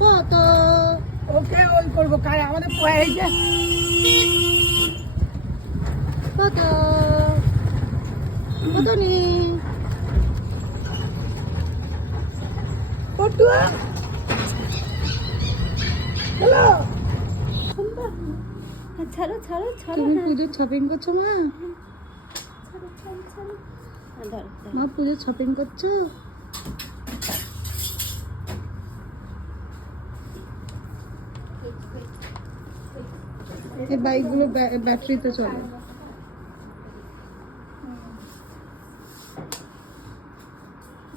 কত ওকে ওই করবো কাজ আমাদের এই যে কত কত নি পটুয়া হ্যালো ছাড়ো ছাড়ো ছাড়ো তুমি পুজোর শপিং করছো মা? ছাড়ো ছাড়ো ছাড়ো ধর মা পুজোর শপিং করছো? এই বাইকগুলো ব্যাটারিতে চলে।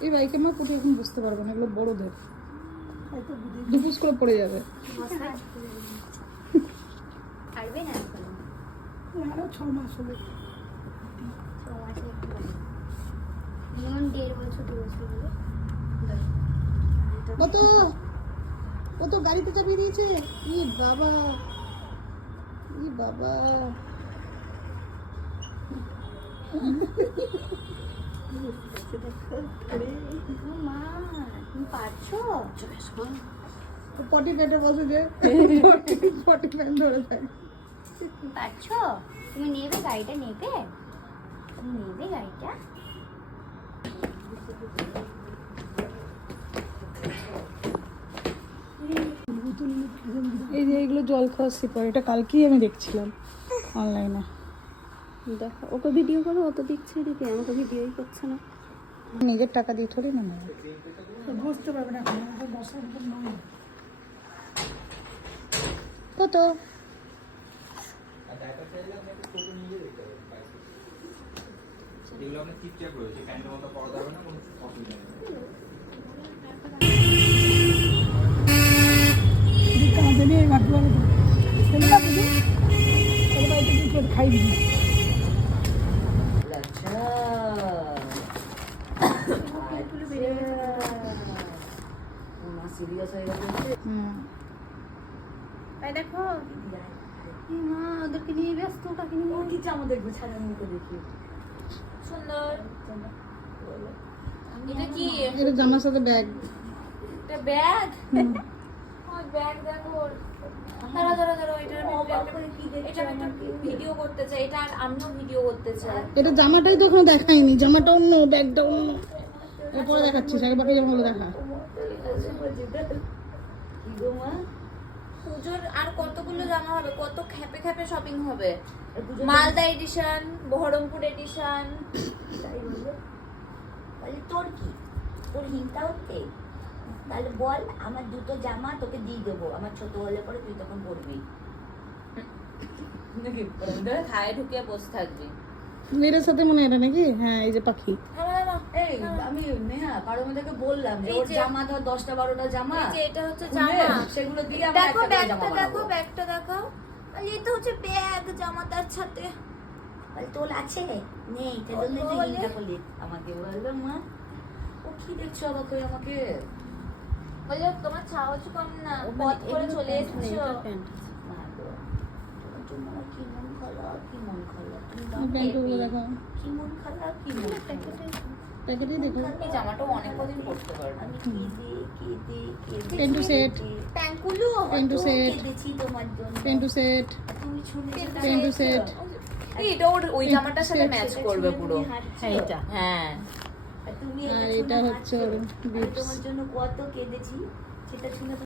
এই বাইকে মা কোথায় এখন বুঝতে পারবো না, এগুলো বড়দের দুপুস করে পড়ে যাবে। পারবে না আরো 6 মাস হবে। 1.5 বছর 2 বছর হলো। কত কত গাড়িতে চাপিয়ে দিয়েছে। ই বাবা ই বাবা মা তুমি পারছো? পটি পেটে বসে যে পটি প্যান্ট ধরে থাকে। তুমি পারছো? তুমি নেবে গাড়িটা? নেবে? তুমি নেবে গাড়িটা? এই যে এগুলো জল খাওয়ার সিপার, এটা কালকেই আমি দেখছিলাম অনলাইনে। দেখো ওকে ভিডিও করো, ও তো দিচ্ছে দিদি, আমাকে ভিডিওই করছে না। নিজের টাকা দিয়ে থোড়ি না নেবে, বুঝতে পারবে না বসার নয়। কত খাই দিবি দেখো মা ওদেরকে নিয়ে ব্যস্ত, কাকে নিয়ে কি জামা দেখবো ছাড়ানোকে দেখি সুন্দর। এটা কি? এটা জামার সাথে ব্যাগ। এটা ব্যাগ? ওই ব্যাগ দেখো। ধরো ধরো ধরো, এটা আমি একটা ভিডিও করতে চাই, এটা আমিও ভিডিও করতে চাই। এটা জামাটাই তো ওখানে দেখাইনি, জামাটা অন্য ব্যাগটা অন্য। এরপরে দেখাচ্ছিস, আগে বাকি জামাগুলো দেখা। পুজোর আর কতগুলো জামা হবে, কত খ্যাপে খ্যাপে শপিং হবে। Malda edition, Baharampur edition. তোর কি, তোর হিংসা হচ্ছে? তাহলে বল, আমার দুটো জামা তোকে দিয়ে দেবো, আমার ছোট হলে পরে তুই তখন পরবি। খায় ঢুকে বসে থাকবি। মেয়ের সাথে মনে হয় এটা নাকি? হ্যাঁ এই যে পাখি। এই আমি নেহা কারো মধ্যে বললাম যে ওর জামা ধর 10টা 12টা জামা, এই যে এটা হচ্ছে জামা, সেগুলো দিয়ে আমরা দেখো একটা জামা ব্যাগটা দেখো, বানাবো। ব্যাগটা দেখাও। আর এটা হচ্ছে ব্যাগ, জামাটার সাথে। বল তোল আছে? নেই, সেজন্য তুই হিংসা করলি আমাকে। বললাম মা ও কি দেখছো আমাকে আমাকে বলে তোমার সাহস কম না, পথ করে চলে এসেছো। মা গো, তোমার জন্য আমার কি মন খারাপ, কি মন খারাপ। তুমি দাও প্যান্টগুলো দেখো, কি মন খারাপ, কি মন খারাপ। প্যাকেটেই দেখো। এই জামাটাও অনেক কদিন পরতে পারবে। আমি কেঁদে পেন্টু সেট, প্যাঙ্কুলু পেন্টু সেট, কেঁদেছি তোমার জন্য। পেন্টু সেট, তুমি শুনেছো পেন্টু সেট। এটা ওই জামাটার সাথে ম্যাচ করবে পুরো। এইটা হ্যাঁ, তুমি আর এটা হচ্ছে ওর আমি তোমার জন্য কত কেঁদেছি সেটা শুনে